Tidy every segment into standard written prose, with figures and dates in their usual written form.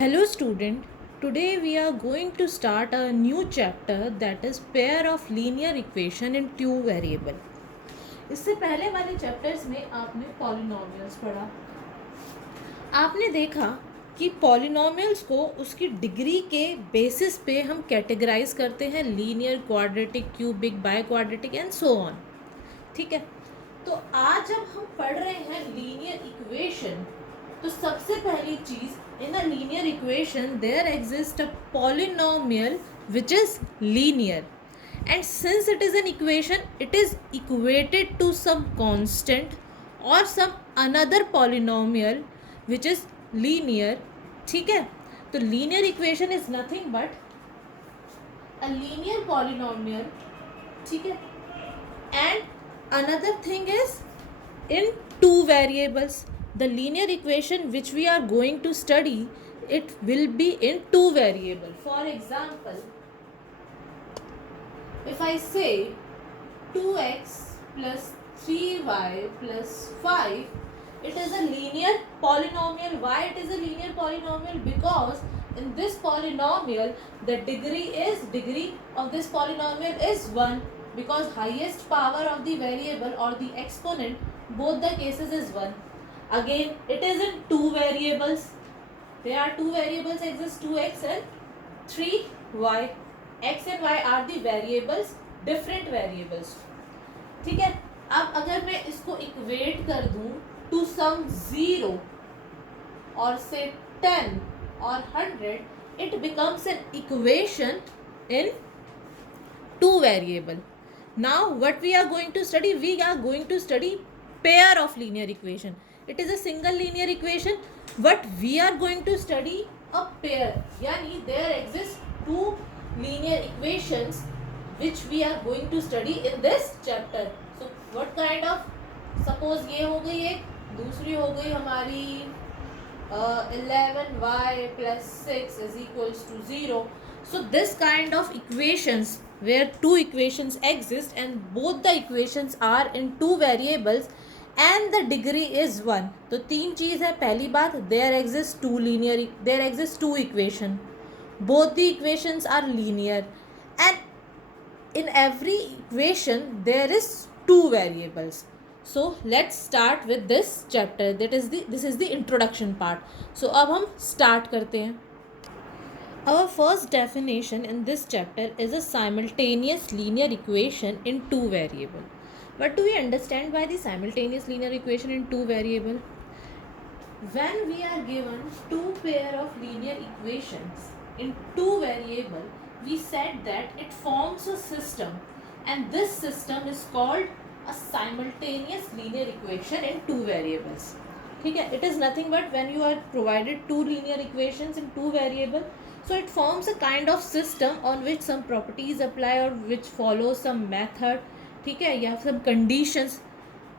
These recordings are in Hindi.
Hello student, today we are going to start a new chapter that is pair of linear equation in two variable. इससे पहले वाले चैप्टर्स में आपने पॉलिनोमियल्स पढ़ा। आपने देखा कि पॉलिनोमियल्स को उसकी डिग्री के बेसिस पे हम कैटेगराइज करते हैं linear, quadratic, cubic, by quadratic and so on. ठीक है, तो आज जब हम पढ़ रहे हैं लीनियर इक्वेशन, तो सबसे पहली चीज in a linear equation there exist a polynomial which is linear, and since it is an equation it is equated to some constant or some another polynomial which is linear. ठीक है, तो linear equation is nothing but a linear polynomial. ठीक है, and another thing is in two variables. The linear equation which we are going to study, it will be in two variable. For example, if I say 2x plus 3y plus 5, it is a linear polynomial. Why it is a linear polynomial? Because in this polynomial the degree of this polynomial is 1, because highest power of the variable or the exponent, both the cases is 1. Again it is in two variables. There are two variables exist, 2x and 3y. x and y are the variables, different variables. ठीक है, अब अगर मैं इसको इक्वेट कर दूं टू सम 0 और से 10 और 100, it becomes an equation in two variable. Now what we are going to study? We are going to study pair of linear equation. It is a single linear equation, but we are going to study a pair. Yani there exist two linear equations which we are going to study in this chapter. So what kind of, suppose ये हो गई एक, दूसरी हो गई हमारी 11y plus 6 is equals to 0. So this kind of equations where two equations exist and both the equations are in two variables and the degree is 1. तो तीन चीज़ है. पहली बात, there exist two equation, both the equations are linear, and in every equation there is two variables. So let's start with this chapter. This is the introduction part. So अब हम start करते हैं. Our first definition in this chapter is a simultaneous linear equation in two variable. What do we understand by the simultaneous linear equation in two variable? When we are given two pair of linear equations in two variable, we said that it forms a system, and this system is called a simultaneous linear equation in two variables. ठीक है, it is nothing but when you are provided two linear equations in two variable, so it forms a kind of system on which some properties apply or which follows some method. ठीक है, या some conditions.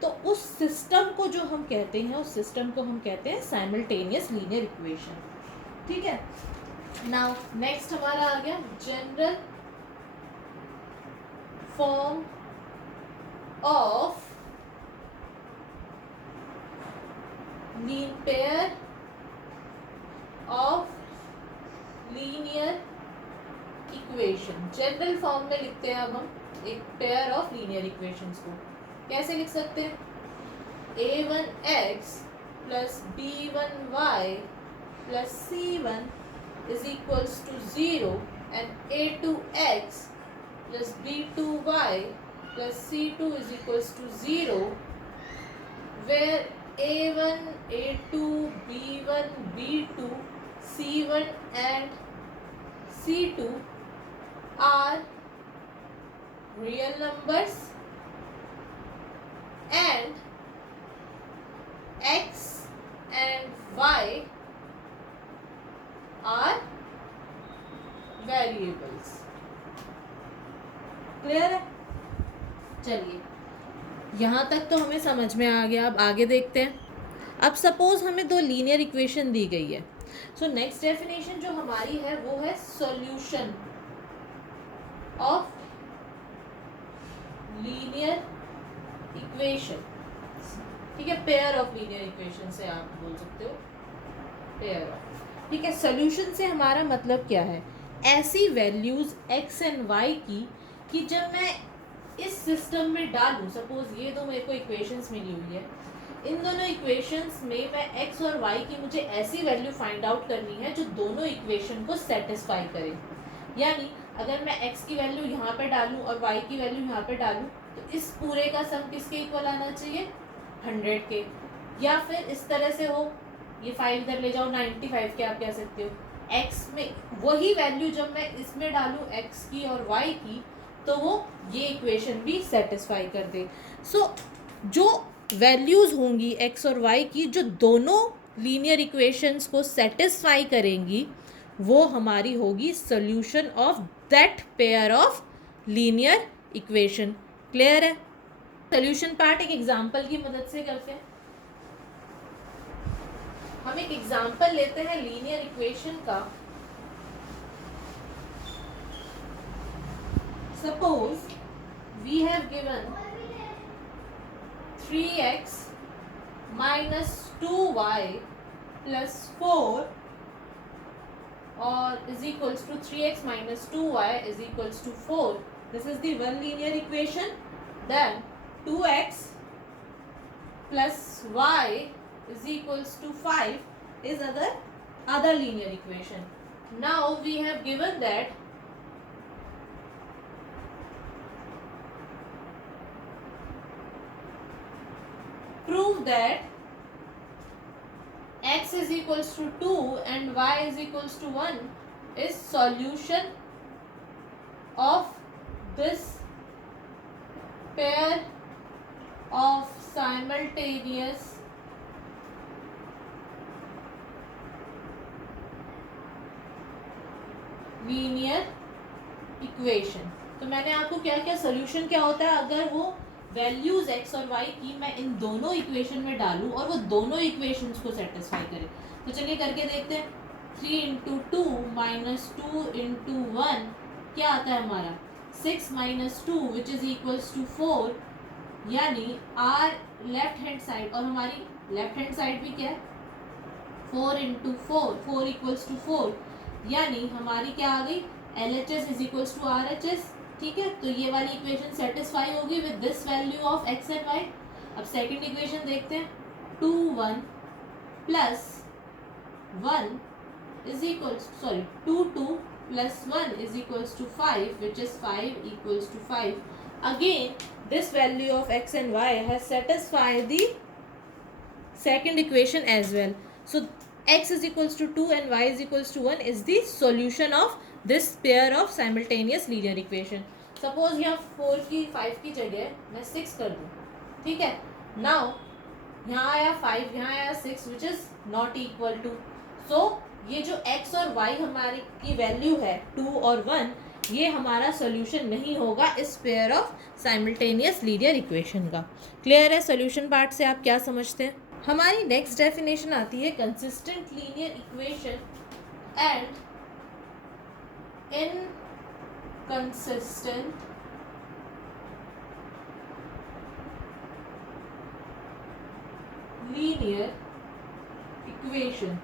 तो उस सिस्टम को जो हम कहते हैं, उस सिस्टम को हम कहते हैं साइमल्टेनियस लीनियर इक्वेशन. ठीक है, नाउ नेक्स्ट हमारा आ गया general form of pair of linear equation. General form में लिखते हैं अब हम एक पेयर ऑफ लीनियर इक्वेशंस को. कैसे लिख सकते हैं? a1x plus b1y plus c1 is equals to 0 and a2x plus b2y plus c2 is equals to 0, where a1, a2, b1, b2, c1 and c2 are real numbers and x and y are variables. Clear है? चलिए, यहाँ तक तो हमें समझ में आ गया. अब आगे देखते हैं. अब सपोज हमें दो लीनियर इक्वेशन दी गई है. सो नेक्स्ट डेफिनेशन जो हमारी है वो है सॉल्यूशन ऑफ लीनियर इक्वेशन. ठीक है, पेयर ऑफ लीनियर इक्वेशन से आप बोल सकते हो पेयर ऑफ. ठीक है, सोल्यूशन से हमारा मतलब क्या है, ऐसी वैल्यूज x एंड y की कि जब मैं इस सिस्टम में डालूं, सपोज ये दो मेरे को इक्वेशंस मिली हुई है, इन दोनों इक्वेशंस में मैं x और y की मुझे ऐसी वैल्यू फाइंड आउट करनी है जो दोनों इक्वेशन को सेटिस्फाई करे। यानी अगर मैं x की वैल्यू यहाँ पे डालूं और y की वैल्यू यहाँ पे डालूं तो इस पूरे का सम किसके इक्वल आना चाहिए, 100 के। या फिर इस तरह से हो, ये 5 इधर ले जाओ, 95 के आप कह सकते हो। x में वही वैल्यू जब मैं इसमें डालूं x की और y की तो वो ये इक्वेशन भी सेटिस्फाई कर दे। सो जो वैल्यूज़ होंगी x और y की जो दोनों लीनियर इक्वेशंस को सेटिस्फाई करेंगी वो हमारी होगी solution of that pair of linear equation. Clear है? सोल्यूशन पार्ट एक एग्जांपल की मदद से करते हैं। हम एक एग्जांपल लेते हैं लीनियर इक्वेशन का। Suppose we have given 3x minus 2y plus 4 or is equals to 3x minus 2y is equals to 4. This is the one linear equation. Then 2x plus y is equals to 5 is other linear equation. Now we have given that prove that x is equals to 2 and y is equals to 1 is solution of this pair of simultaneous linear equation। तो मैंने आपको क्या क्या सोल्यूशन क्या होता है अगर वो वैल्यूज x और y की मैं इन दोनों इक्वेशन में डालूं और वो दोनों इक्वेशंस को सेटिस्फाई करे। तो चलिए करके देखते हैं। 3 इंटू टू माइनस 2 इंटू 1 क्या आता है हमारा 6 minus 2 which is equals to 4। यानी आर लेफ्ट हैंड साइड और हमारी लेफ्ट हैंड साइड भी क्या है 4 इंटू 4 इक्वल्स टू 4। यानी हमारी क्या आ गई LHS is equals to RHS। ठीक है, तो ये वाली इक्वेशन सेटिस्फाई होगी with this value of x and y। अब सेकंड इक्वेशन देखते हैं। 2 1 प्लस 1 is equals 2 2 plus 1 is equals to 5 which is 5 equals to 5। Again this value of x and y has satisfied the second equation as well. So x is equals to 2 and y is equals to 1 is the solution of this pair of simultaneous linear equation. Suppose यहाँ 4 की 5 की जगह मैं 6 कर दूँ, ठीक है। Now यहाँ आया 5, यहाँ आया 6 which is not equal to. So ये जो x और y हमारी की वैल्यू है 2 और 1 ये हमारा सोल्यूशन नहीं होगा इस pair of simultaneous linear equation का। क्लियर है? सोल्यूशन पार्ट से आप क्या समझते हैं? हमारी नेक्स्ट डेफिनेशन आती है consistent linear equation and inconsistent linear equation.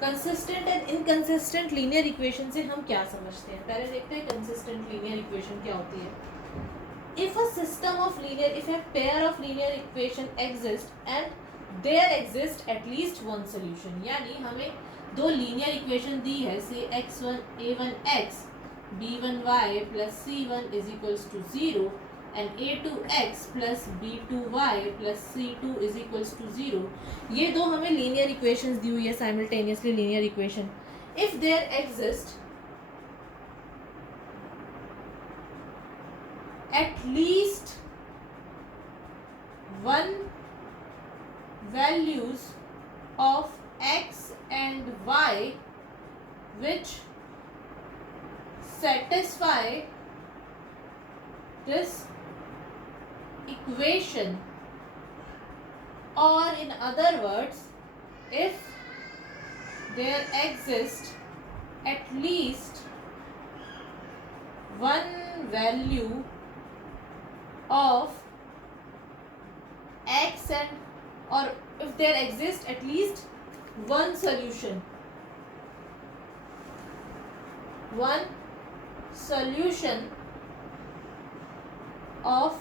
Consistent and inconsistent linear equation से हम क्या समझते हैं? पहले देखते हैं कंसिस्टेंट लीनियर इक्वेशन क्या होती है। If a system of linear if a pair of linear equation exist and there exists at least one solution। यानी हमें दो लीनियर इक्वेशन दी है से x1 a1x b1y plus c1 is equals to 0 and a2x plus b2y plus c2 is equals to 0। ये दो हमें लीनियर इक्वेशंस दी हुई है simultaneously linear equation. If there exist at least one values of x and y which satisfy this equation, or in other words if there exists at least one value of x and or if there exists at least one solution one solution of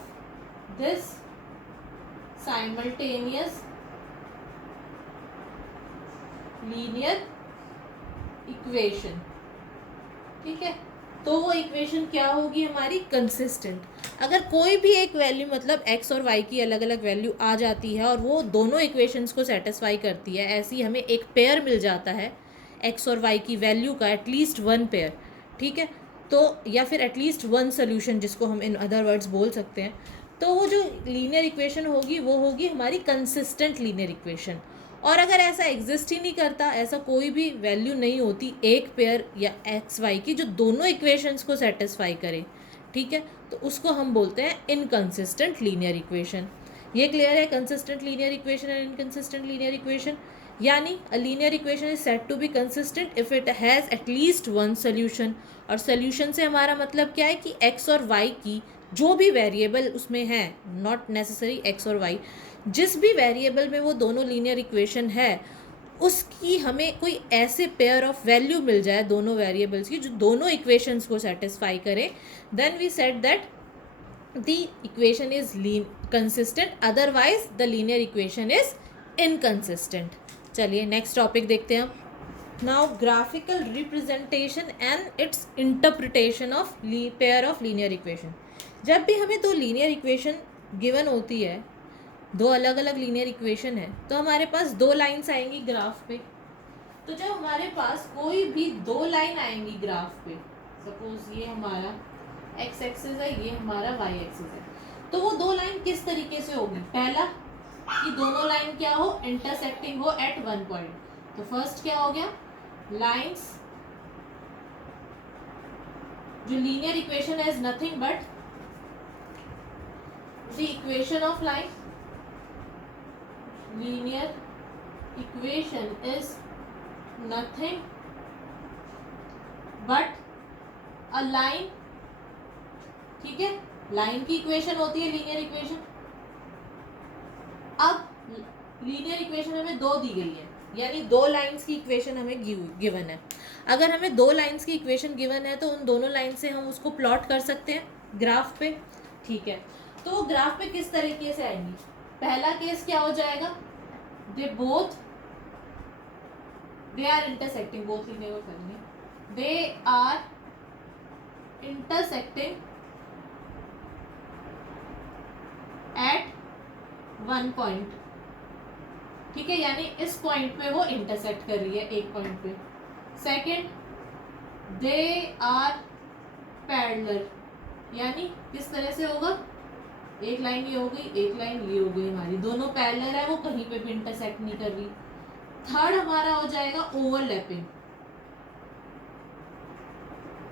this simultaneous linear equation. ठीक है, तो वो इक्वेशन क्या होगी हमारी, कंसिस्टेंट. अगर कोई भी एक वैल्यू मतलब x और y की अलग अलग वैल्यू आ जाती है और वो दोनों इक्वेशंस को सेटिस्फाई करती है, ऐसी हमें एक पेयर मिल जाता है x और y की वैल्यू का, एटलीस्ट वन पेयर. ठीक है, तो या फिर एटलीस्ट वन सोल्यूशन जिसको हम इन अदर वर्ड्स बोल सकते हैं, तो वो जो लीनियर इक्वेशन होगी वो होगी हमारी कंसिस्टेंट लीनियर इक्वेशन. और अगर ऐसा एग्जिस्ट ही नहीं करता, ऐसा कोई भी वैल्यू नहीं होती एक पेयर या एक्स वाई की जो दोनों इक्वेशंस को सेटिस्फाई करे, ठीक है, तो उसको हम बोलते हैं इनकंसिस्टेंट लीनियर इक्वेशन. ये क्लियर है, consistent linear equation and inconsistent linear equation. यानी a linear equation is said to be consistent if it has at least one solution. और सोल्यूशन से हमारा मतलब क्या है कि एक्स और वाई की जो भी वेरिएबल उसमें है, नॉट नेसेसरी एक्स और वाई, जिस भी वेरिएबल में वो दोनों लीनियर इक्वेशन है उसकी हमें कोई ऐसे पेयर ऑफ वैल्यू मिल जाए दोनों वेरिएबल्स की जो दोनों इक्वेशंस को सेटिस्फाई करे, then we said that the equation is consistent, otherwise the linear equation is inconsistent. चलिए नेक्स्ट टॉपिक देखते हैं हम. Now graphical representation and its interpretation of pair of linear equation. जब भी हमें दो लीनियर इक्वेशन गिवन होती है, दो अलग अलग लीनियर इक्वेशन है, तो हमारे पास दो लाइंस आएंगी ग्राफ पे. तो जब हमारे पास कोई भी दो लाइन आएंगी ग्राफ पे, सपोज ये हमारा एक्स एक्सिस है, ये हमारा वाई एक्सिस है, तो वो दो लाइन किस तरीके से होगी. पहला कि दोनों लाइन क्या हो, इंटरसेक्टिंग हो एट वन पॉइंट. तो फर्स्ट क्या हो गया, लाइंस जो linear equation is nothing but the equation of line. linear equation is nothing but a line. ठीक है, लाइन की इक्वेशन होती है लीनियर इक्वेशन. अब लीनियर इक्वेशन हमें दो दी गई है, यानी दो लाइंस की इक्वेशन हमें गिवन है. अगर हमें दो लाइंस की इक्वेशन गिवन है तो उन दोनों लाइन से हम उसको प्लॉट कर सकते हैं ग्राफ पे. ठीक है, तो ग्राफ पे किस तरीके से आएंगी. पहला केस क्या हो जाएगा, दे आर इंटरसेक्टिंग, बोथ लिखने को करेंगे, they are intersecting at one point. ठीक है, यानी इस पॉइंट पे वो इंटरसेक्ट कर रही है एक पॉइंट पे. सेकंड, दे आर पैरेलल, यानी किस तरह से होगा, एक लाइन ये हो गई, एक लाइन ये हो गई, हमारी दोनों पैरेलल है, वो कहीं पे भी इंटरसेक्ट नहीं कर रही. थर्ड हमारा हो जाएगा ओवरलैपिंग.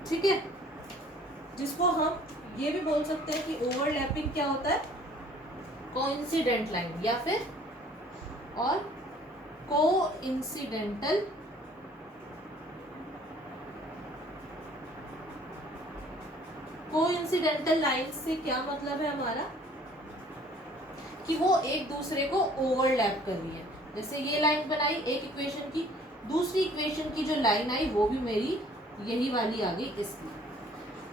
ठीक है, जिसको हम ये भी बोल सकते हैं कि ओवरलैपिंग क्या होता है, कोइंसिडेंट लाइन या फिर और कोइंसिडेंटल लाइन से क्या मतलब है हमारा, कि वो एक दूसरे को ओवरलैप कर रही है. जैसे ये लाइन बनाई एक इक्वेशन की, दूसरी इक्वेशन की जो लाइन आई वो भी मेरी यही वाली आ गई इसकी.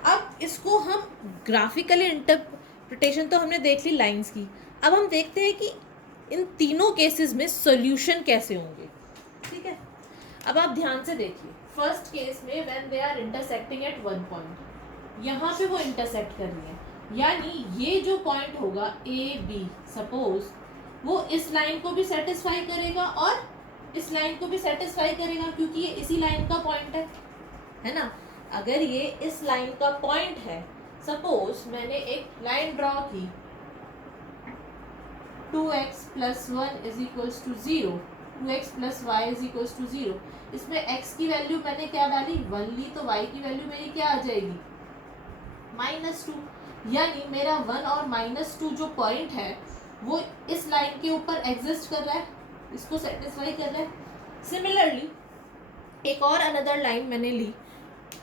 अब इसको हम ग्राफिकली इंटरप्रिटेशन तो हमने देख ली लाइंस की. अब हम देखते हैं कि इन तीनों केसेस में सॉल्यूशन कैसे होंगे. ठीक है, अब आप ध्यान से देखिए. फर्स्ट केस में when they are intersecting at one point, यहाँ पे वो इंटरसेक्ट कर रही है, यानी ये जो पॉइंट होगा ए बी, सपोज वो इस लाइन को भी सेटिस्फाई करेगा और इस लाइन को भी सेटिस्फाई करेगा, क्योंकि ये इसी लाइन का पॉइंट है ना. अगर ये इस लाइन का पॉइंट है, सपोज मैंने एक लाइन ड्रॉ की, 2x + 1 is equals to 0, 2x + y is equals to 0. इसमें x की वैल्यू मैंने क्या डाली, 1 ली, तो y की वैल्यू मेरी क्या आ जाएगी, -2. यानी मेरा 1 और -2 जो पॉइंट है वो इस लाइन के ऊपर एग्जिस्ट कर रहा है, इसको सेटिस्फाई कर रहा है. सिमिलरली एक और अनदर लाइन मैंने ली,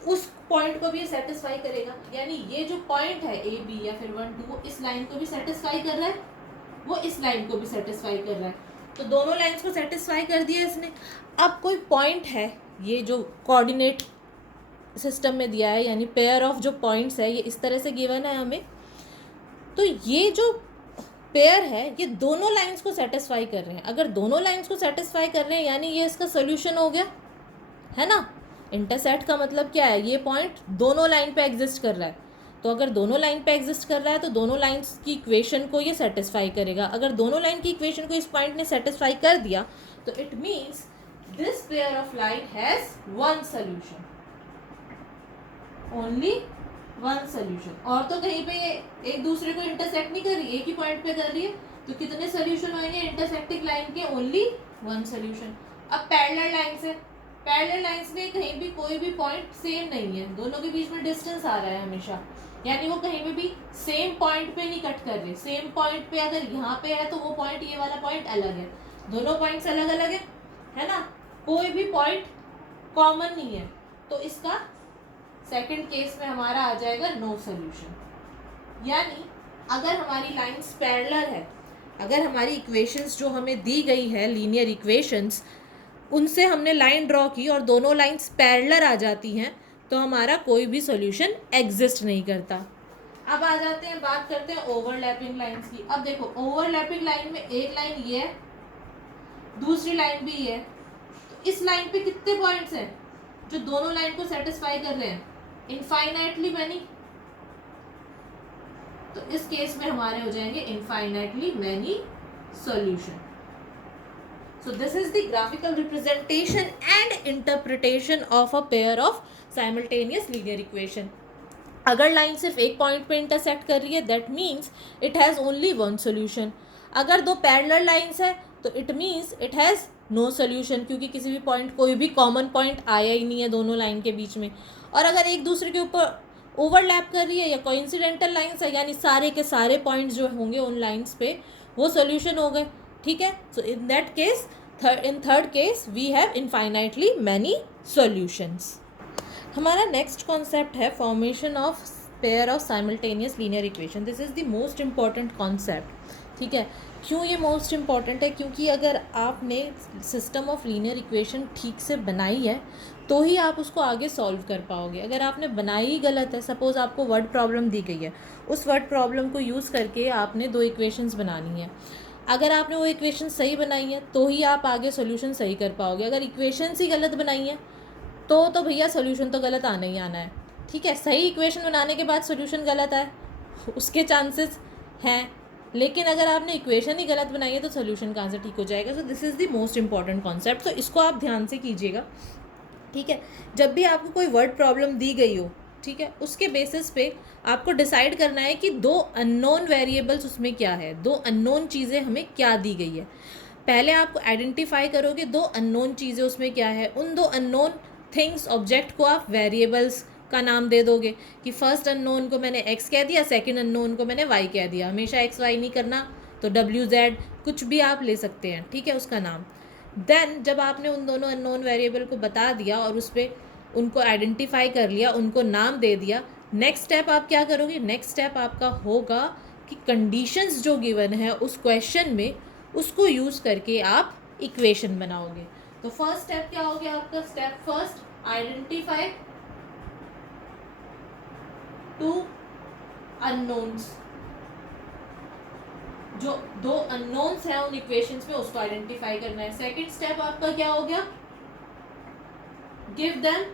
उस पॉइंट को भी ये सेटिस्फाई करेगा, यानी ये जो पॉइंट है ए बी या फिर 1 2 वो इस लाइन को भी सेटिस्फाई कर रहा है, वो इस लाइन को भी सेटिस्फाई कर रहा है. तो दोनों लाइंस को सेटिस्फाई कर दिया इसने. अब कोई पॉइंट है, ये जो कोऑर्डिनेट सिस्टम में दिया है, यानी पेयर ऑफ जो पॉइंट्स है ये इस तरह से गिवन है हमें, तो ये जो पेयर है ये दोनों लाइंस को सेटिस्फाई कर रहे हैं। अगर दोनों लाइंस को सेटिस्फाई कर रहे हैं यानी ये इसका सोल्यूशन हो गया, है ना। इंटरसेक्ट का मतलब क्या है, ये पॉइंट दोनों लाइन पे एग्जिस्ट कर रहा है, तो अगर दोनों लाइन पे एग्जिस्ट कर रहा है तो दोनों लाइंस की इक्वेशन को ये सेटिस्फाई करेगा। अगर दोनों लाइन की इक्वेशन को इस पॉइंट ने सेटिस्फाई कर दिया तो it means this pair of line has one solution, only one solution. और तो कहीं पे ये एक दूसरे को इंटरसेक्ट नहीं कर रही, एक ही पॉइंट पे कर रही है, तो कितने सोल्यूशन होंगे इंटरसेक्टिंग लाइन के, ओनली वन सोल्यूशन। अब पैरेलल लाइंस है, पैरेलल लाइंस में कहीं भी कोई भी पॉइंट सेम नहीं है, दोनों के बीच में डिस्टेंस आ रहा है हमेशा, यानी वो कहीं पे भी सेम पॉइंट पे नहीं कट कर रहे। सेम पॉइंट पे अगर यहाँ पे है तो वो पॉइंट, ये वाला पॉइंट अलग है, दोनों पॉइंट्स अलग अलग है ना, कोई भी पॉइंट कॉमन नहीं है, तो इसका सेकंड केस में हमारा आ जाएगा नो सोल्यूशन। यानी अगर हमारी लाइंस पैरेलल है, अगर हमारी इक्वेशंस जो हमें दी गई है लीनियर इक्वेशंस, उनसे हमने लाइन ड्रॉ की और दोनों लाइंस पैरेलल आ जाती हैं, तो हमारा कोई भी सॉल्यूशन एग्जिस्ट नहीं करता। अब आ जाते हैं, बात करते हैं ओवरलैपिंग लाइंस की। अब देखो ओवरलैपिंग लाइन में एक लाइन ये है, दूसरी लाइन भी ये है, तो इस लाइन पे कितने पॉइंट्स हैं जो दोनों लाइन को सेटिस्फाई कर रहे हैं, इनफाइनाइटली मैनी। तो इस केस में हमारे हो जाएंगे infinitely many solution. So this is the graphical representation and interpretation of a pair of simultaneous linear equation. अगर लाइन सिर्फ एक पॉइंट पे इंटरसेक्ट कर रही है that means it has only one solution. अगर दो पैरेलल लाइंस है तो it means it has no solution, क्योंकि किसी भी पॉइंट, कोई भी कॉमन पॉइंट आया ही नहीं है दोनों लाइन के बीच में। और अगर एक दूसरे के ऊपर ओवरलैप कर रही है या कोइंसिडेंटल लाइंस है, यानी सारे के सारे पॉइंट्स जो होंगे उन लाइंस पे वो सोल्यूशन हो गए, ठीक है। So in that case, in third case we have infinitely many solutions. हमारा नेक्स्ट कॉन्सेप्ट है formation of pair of simultaneous linear equation. This is the most important concept, ठीक है। क्यों ये मोस्ट इम्पॉर्टेंट है, क्योंकि अगर आपने सिस्टम ऑफ लीनियर इक्वेशन ठीक से बनाई है तो ही आप उसको आगे सॉल्व कर पाओगे। अगर आपने बनाई ही गलत है, सपोज़ आपको वर्ड प्रॉब्लम दी गई है, उस वर्ड प्रॉब्लम को यूज़ करके आपने दो इक्वेशंस बनानी है, अगर आपने वो इक्वेशन सही बनाई है तो ही आप आगे सॉल्यूशन सही कर पाओगे। अगर इक्वेशंस ही गलत बनाई है तो भैया सॉल्यूशन तो गलत आना ही आना है, ठीक है। सही इक्वेशन बनाने के बाद सॉल्यूशन गलत आए उसके चांसेस हैं, लेकिन अगर आपने इक्वेशन ही गलत बनाई है तो सॉल्यूशन कहाँ से ठीक हो जाएगा। So this is the most important concept, तो इसको आप ध्यान से कीजिएगा, ठीक है। जब भी आपको कोई वर्ड प्रॉब्लम दी गई हो, ठीक है, उसके बेसिस पे आपको डिसाइड करना है कि दो अननोन वेरिएबल्स उसमें क्या है, दो अननोन चीज़ें हमें क्या दी गई है। पहले आप आइडेंटिफाई करोगे दो अननोन चीज़ें उसमें क्या है, उन दो अननोन थिंग्स ऑब्जेक्ट को आप वेरिएबल्स का नाम दे दोगे कि फर्स्ट अननोन को मैंने x कह दिया, सेकंड अननोन को मैंने y कह दिया। हमेशा x y नहीं करना, तो WZ कुछ भी आप ले सकते हैं, ठीक है, उसका नाम। देन जब आपने उन दोनों अननोन वेरिएबल को बता दिया और उस पर उनको आइडेंटिफाई कर लिया, उनको नाम दे दिया, नेक्स्ट स्टेप आप क्या करोगे, नेक्स्ट स्टेप आपका होगा कि कंडीशंस जो गिवन है उस क्वेश्चन में उसको यूज़ करके आप इक्वेशन बनाओगे। तो फर्स्ट स्टेप क्या हो गया आपका, step first, identify two unknowns, जो दो अननोन्स हैं उन इक्वेशंस में उसको आइडेंटिफाई करना है। सेकंड स्टेप आपका क्या हो गया, give them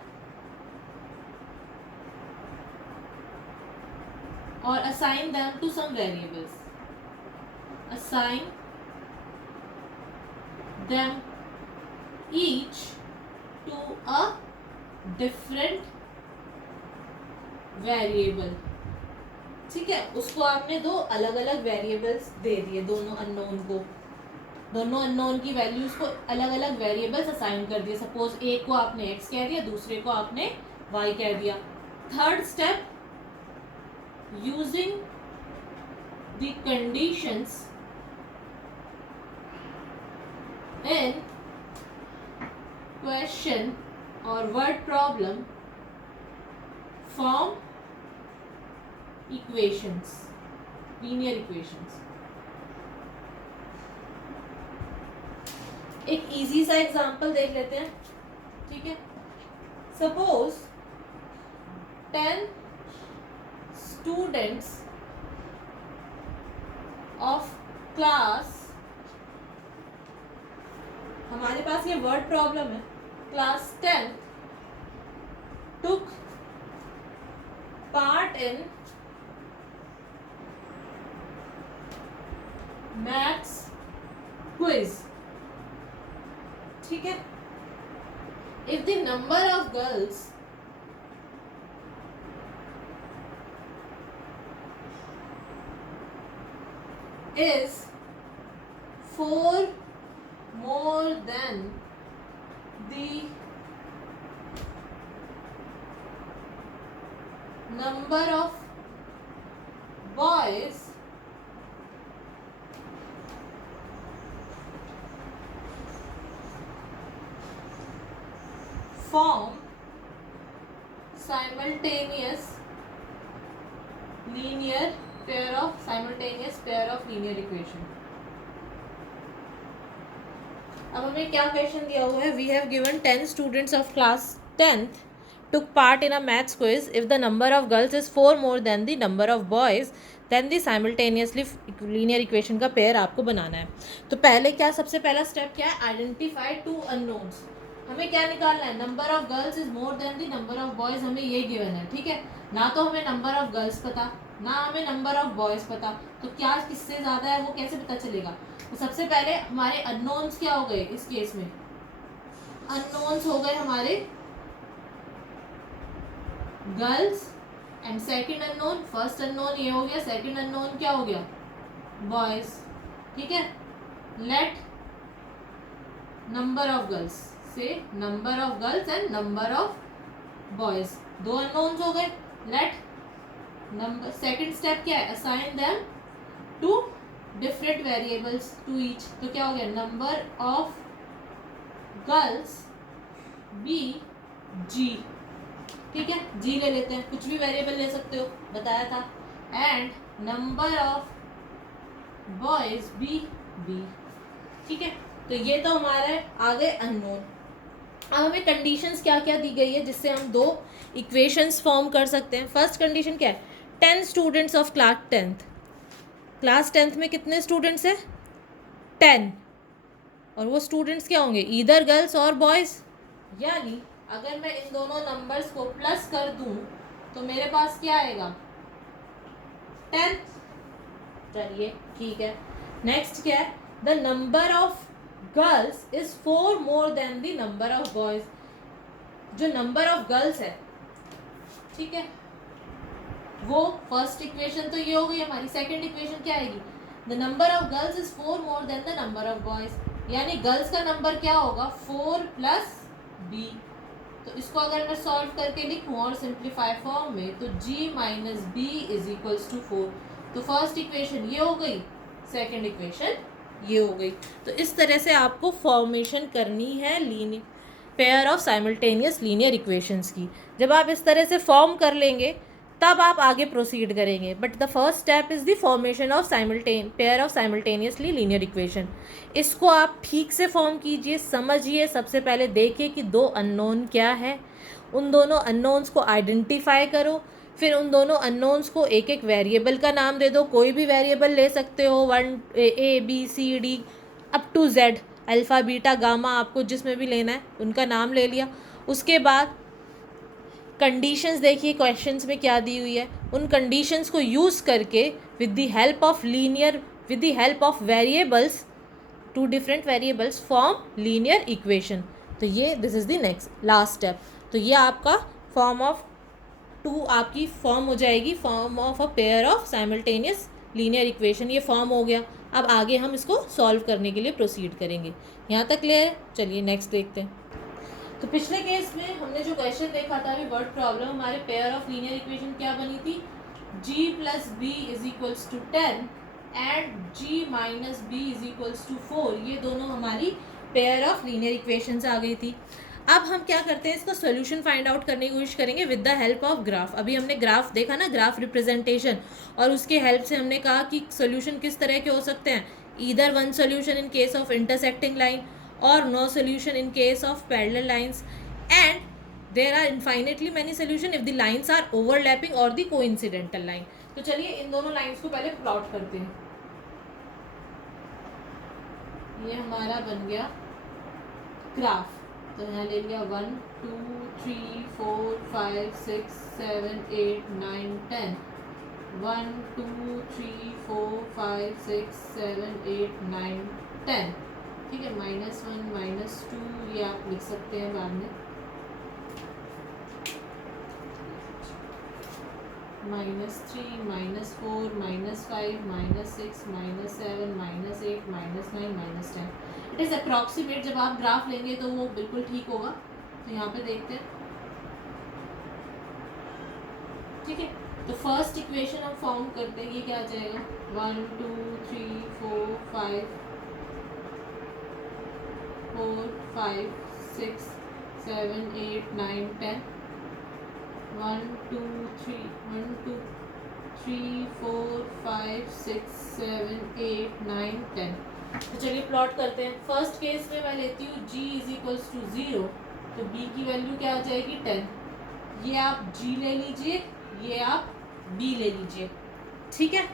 or assign them to some variables, assign them each to a different variable, ठीक है। उसको आपने दो अलग अलग वेरिएबल्स दे दिए दोनों अननोन को, दोनों अननोन की वैल्यूज को अलग अलग वेरिएबल्स असाइन कर दिए। सपोज एक को आपने x कह दिया, दूसरे को आपने y कह दिया। Third step, using the conditions in question or word problem form equations, linear equations। एक इजी सा एग्जांपल देख लेते हैं, ठीक है। सपोज 10 students of class, हमारे पास ये वर्ड प्रॉब्लम है, class 10 took part in maths quiz. ठीक है. If the number of girls is 4 more than the number of boys, form simultaneous pair of linear equation. अब हमें क्या क्वेश्चन दिया हुआ है? We have given 10 students of class 10th took part in a maths quiz. If the number of girls is 4 more than the number of boys, then the simultaneously linear equation का पेयर आपको बनाना है. तो पहले क्या, सबसे पहला स्टेप क्या है? Identify two unknowns. हमें क्या निकालना है? Number of girls is more than the number of boys. हमें ये गिवन है. ठीक है. ना तो हमें नंबर ऑफ गर्ल्स पता, ना हमें नंबर ऑफ बॉयज पता. तो क्या किससे ज़्यादा है वो कैसे पता चलेगा? तो सबसे पहले हमारे अननोन्स क्या हो गए इस केस में? अननोन्स हो गए हमारे girls and second unknown, first unknown ये हो गया, सेकंड अननोन क्या हो गया? बॉयज. ठीक है. लेट नंबर ऑफ गर्ल्स से number of girls and number of boys, दो अननोन्स हो गए. लेट नंबर, सेकंड स्टेप क्या है? Assign them to different variables to each. तो क्या हो गया? Number of girls be g. ठीक है. जी ले लेते हैं, कुछ भी वेरिएबल ले सकते हो, बताया था. And number of boys be b. ठीक है. तो ये तो हमारे आगे अननोन. अब हमें कंडीशंस क्या क्या दी गई है जिससे हम दो इक्वेशंस फॉर्म कर सकते हैं. फर्स्ट कंडीशन क्या है? 10 students of class 10th. Class 10th में कितने स्टूडेंट्स हैं? 10. और वो स्टूडेंट्स क्या होंगे? ईदर गर्ल्स और बॉयज़. यानी अगर मैं इन दोनों नंबर्स को प्लस कर दूं तो मेरे पास क्या आएगा? 10. चलिए ठीक है. नेक्स्ट क्या है? The number of girls is 4 more than the number of boys. जो नंबर ऑफ गर्ल्स है, ठीक है, वो फर्स्ट इक्वेशन तो ये हो गई हमारी. सेकंड इक्वेशन क्या आएगी? The number of girls is 4 more than the number of boys. यानी गर्ल्स का नंबर क्या होगा? 4 प्लस बी. तो इसको अगर मैं सॉल्व करके लिखूँ और सिंप्लीफाई फॉर्म में, तो g minus b is equals to 4. तो फर्स्ट इक्वेशन ये हो गई, सेकंड इक्वेशन ये हो गई. तो इस तरह से आपको फॉर्मेशन करनी है linear pair of simultaneous linear equations की. जब आप इस तरह से फॉर्म कर लेंगे तब आप आगे प्रोसीड करेंगे. But the first step is the formation of pair of simultaneously linear equation. इसको आप ठीक से फॉर्म कीजिए, समझिए. सबसे पहले देखिए कि दो अननोन क्या है, उन दोनों अननोन्स को आइडेंटिफाई करो. फिर उन दोनों अननोन्स को एक एक वेरिएबल का नाम दे दो. कोई भी वेरिएबल ले सकते हो, 1 A B C D up to Z, alpha beta gamma, आपको जिसमें भी लेना है उनका नाम ले लिया. उसके बाद कंडीशंस देखिए क्वेश्चंस में क्या दी हुई है. उन कंडीशंस को यूज़ करके with the help of variables, two different variables form linear equation. तो ये this is the next last step. तो ये आपका फॉर्म ऑफ आपकी फॉर्म हो जाएगी, form of a pair of simultaneous linear equation. ये फॉर्म हो गया. अब आगे हम इसको सॉल्व करने के लिए प्रोसीड करेंगे. यहाँ तक क्लियर है? चलिए नेक्स्ट देखते हैं. तो पिछले केस में हमने जो क्वेश्चन देखा था, अभी वर्ड प्रॉब्लम, हमारे पेयर ऑफ लीनियर इक्वेशन क्या बनी थी? g plus b is equals to 10 and g minus b is equals to 4. ये दोनों हमारी पेयर ऑफ लीनियर इक्वेशंस आ गई थी. अब हम क्या करते हैं, इसका सोल्यूशन फाइंड आउट करने की कोशिश करेंगे with the help of graph. अभी हमने ग्राफ देखा ना, ग्राफ रिप्रेजेंटेशन, और उसके हेल्प से हमने कहा कि सोल्यूशन किस तरह के हो सकते हैं. Either one solution in case of intersecting line or no solution in case of parallel lines. And there are infinitely many solution if the lines are overlapping or the coincidental line. तो चलिए इन दोनों लाइन्स को पहले प्लॉट करते हैं। ये हमारा बन गया ग्राफ। तो यहाँ ले लिया 1 2 3 4 5 6 7 8 9 10 1 2 3 4 5 6 7 8 9 10। ठीक है, -1 -2 ये आप लिख सकते हैं बाद में, -3 -4 -5 -6 -7 -8 -9 -10। इट इज़ अप्रॉक्सीमेट, जब आप ग्राफ लेंगे तो वो बिल्कुल ठीक होगा। तो यहाँ पे देखते हैं। ठीक है, तो फर्स्ट इक्वेशन हम फॉर्म करते हैं। ये क्या आ जाएगा 1 2 3 4 5 4 5 6 7 8 9 10 1 2 3 1 2 3 4 5 6 7 8 9 10। तो चलिए प्लॉट करते हैं। फर्स्ट केस में मैं लेती हूँ g इज इक्वल्स टू 0, तो b की वैल्यू क्या आ जाएगी 10। ये आप g ले लीजिए, ये आप b ले लीजिए। ठीक है,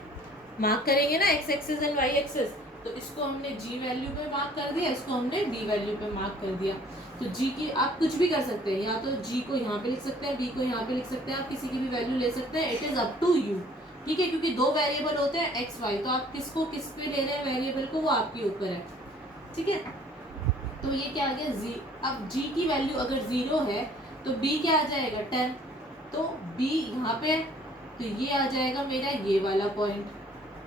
मार्क करेंगे ना x axis and y axis, तो इसको हमने g वैल्यू पे मार्क कर दिया, इसको हमने b वैल्यू पे मार्क कर दिया। तो g की आप कुछ भी कर सकते हैं, या तो g को यहाँ पे लिख सकते हैं, b को यहाँ पे लिख सकते हैं, आप किसी की भी वैल्यू ले सकते हैं। It is up to you. ठीक है, क्योंकि दो वेरिएबल होते हैं x y, तो आप किसको किस पे ले रहे हैं वेरिएबल को, वो आपके ऊपर है। ठीक है, तो ये क्या आ गया जी। अब g की वैल्यू अगर 0 है तो b क्या आ जाएगा 10, तो b यहाँ पे है, तो ये आ जाएगा मेरा ये वाला पॉइंट।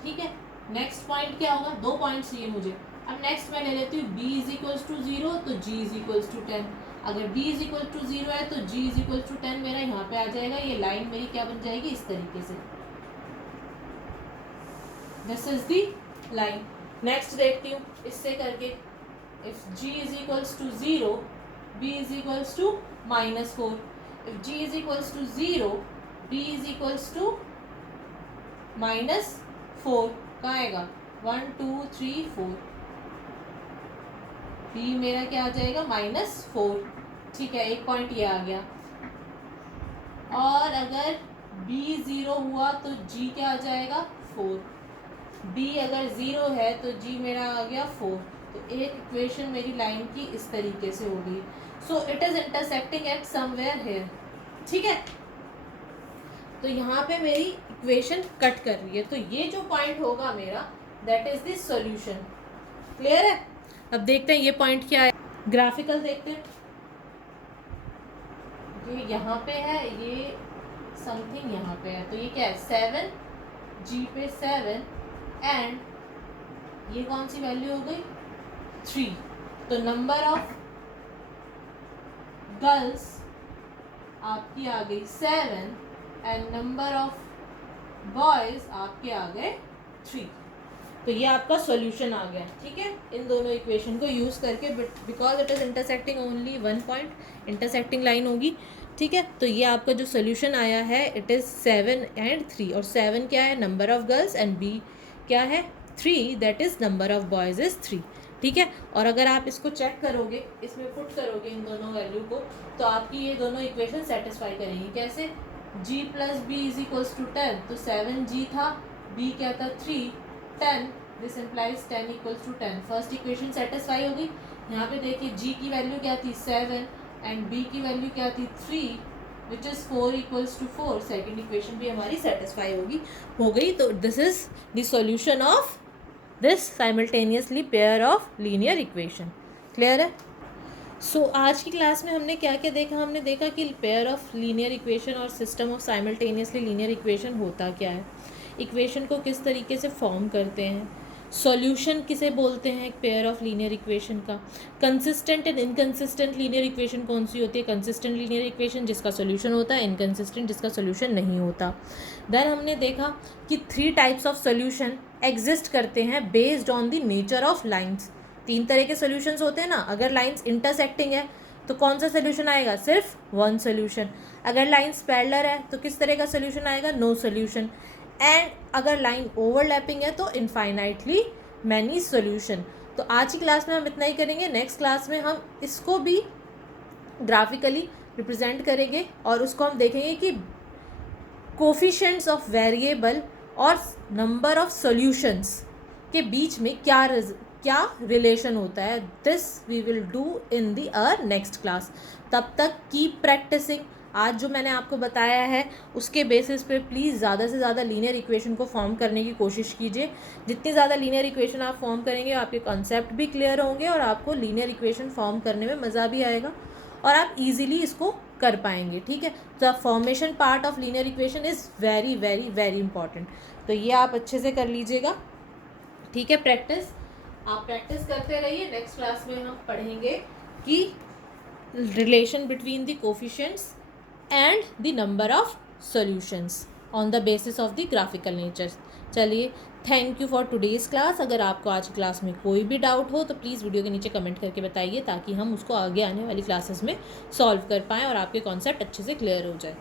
ठीक है, नेक्स्ट पॉइंट क्या होगा, 2 पॉइंट्स चाहिए मुझे। अब नेक्स्ट मैं ले लेती हूँ b इज इक्वल्स टू 0, तो g इज इक्वल्स टू 10। अगर b इज इक्वल टू 0 है तो g इज इक्वल्स टू 10 मेरा यहाँ पे आ जाएगा। ये लाइन मेरी क्या बन जाएगी, इस तरीके से। This is the line. Next देखती हूँ इससे करके। If g is equals to 0, b is equals to -4। If g is equals to 0, b is equals to -4। कहाँ आएगा 1 2 3 4, b मेरा क्या आ जाएगा -4। ठीक है, एक पॉइंट ये आ गया। और अगर b 0 हुआ तो g क्या आ जाएगा 4। b अगर 0 है तो g मेरा आ गया 4। तो एक इक्वेशन मेरी लाइन की इस तरीके से होगी। So it is intersecting at somewhere here. ठीक है, तो यहाँ पे मेरी इक्वेशन कट कर रही है, तो ये जो पॉइंट होगा मेरा, that is the solution. Clear है। अब देखते हैं ये पॉइंट क्या है, ग्राफिकल देखते हैं। ये यहाँ पे है, ये समथिंग यहाँ पे है, तो ये क्या है 7, g पे 7 एंड ये कौन सी वैल्यू हो गई 3। तो नंबर ऑफ गर्ल्स आपकी आ गई 7 एंड नंबर ऑफ बॉयज आपके आ गए 3। तो ये आपका सॉल्यूशन आ गया। ठीक है, इन दोनों इक्वेशन को यूज़ करके, because it is intersecting only one point, intersecting line होगी। ठीक है, तो ये आपका जो सॉल्यूशन आया है इट इज़ 7 एंड 3। और 7 क्या है, number of girls, and b क्या है 3, that is number of boys is 3। ठीक है, और अगर आप इसको चेक करोगे, इसमें पुट करोगे इन दोनों वैल्यू को, तो आपकी ये दोनों इक्वेशन सेटिस्फाई करेंगी। कैसे, g plus b is equals to 10, तो 7g था, b क्या था 3, 10, this implies 10 equals to 10। First equation satisfy होगी। यहाँ पे देखिए g की वैल्यू क्या थी 7 एंड b की वैल्यू क्या थी 3, which is 4 equals to 4। Second equation भी हमारी सेटिस्फाई हो गई। तो this is the solution of this simultaneously pair of linear equation. Clear है। सो आज की क्लास में हमने क्या क्या देखा, हमने देखा कि पेयर ऑफ लीनियर इक्वेशन और system of simultaneously linear equation होता क्या है, इक्वेशन को किस तरीके से फॉर्म करते हैं, सॉल्यूशन किसे बोलते हैं एक पेयर ऑफ लीनियर इक्वेशन का, consistent and inconsistent linear equation कौन सी होती है, कंसिस्टेंट लीनियर इक्वेशन जिसका सॉल्यूशन होता है, इनकंसिस्टेंट जिसका सॉल्यूशन नहीं होता। देन हमने देखा कि 3 टाइप्स ऑफ सॉल्यूशन एग्जिस्ट करते हैं based on the nature of lines. 3 तरह के सॉल्यूशंस होते हैं ना। अगर लाइन्स इंटरसेक्टिंग है तो कौन सा सोल्यूशन आएगा, सिर्फ वन सोल्यूशन। अगर लाइन्स पैरेलल है तो किस तरह का सोल्यूशन आएगा, नो सोल्यूशन। एंड अगर लाइन ओवरलैपिंग है तो इनफाइनाइटली मैनी सोल्यूशन। तो आज की क्लास में हम इतना ही करेंगे। नेक्स्ट क्लास में हम इसको भी ग्राफिकली रिप्रेजेंट करेंगे और उसको हम देखेंगे कि कोफिशिएंट्स ऑफ वेरिएबल और नंबर ऑफ सॉल्यूशंस के बीच में क्या रिलेशन होता है. This we will do in the next class. तब तक कीप प्रैक्टिसिंग. आज जो मैंने आपको बताया है उसके बेसिस पे प्लीज़ ज़्यादा से ज़्यादा लीनियर इक्वेशन को फॉर्म करने की कोशिश कीजिए. जितनी ज़्यादा लीनियर इक्वेशन आप फॉर्म करेंगे आपके कॉन्सेप्ट भी क्लियर होंगे और आपको लीनियर इक्वेशन फॉर्म करने में मज़ा भी आएगा और आप इजीली इसको कर पाएंगे. ठीक है. The formation part of linear equation is very very very important. तो ये आप अच्छे से कर लीजिएगा. ठीक है. आप प्रैक्टिस करते रहिए. नेक्स्ट क्लास में हम पढ़ेंगे कि relation between the coefficients and the number of solutions on the basis of the graphical nature. चलिए, thank you for today's class. अगर आपको आज क्लास में कोई भी डाउट हो तो प्लीज़ वीडियो के नीचे कमेंट करके बताइए ताकि हम उसको आगे आने वाली क्लासेस में सॉल्व कर पाएँ और आपके कॉन्सेप्ट अच्छे से क्लियर हो जाए.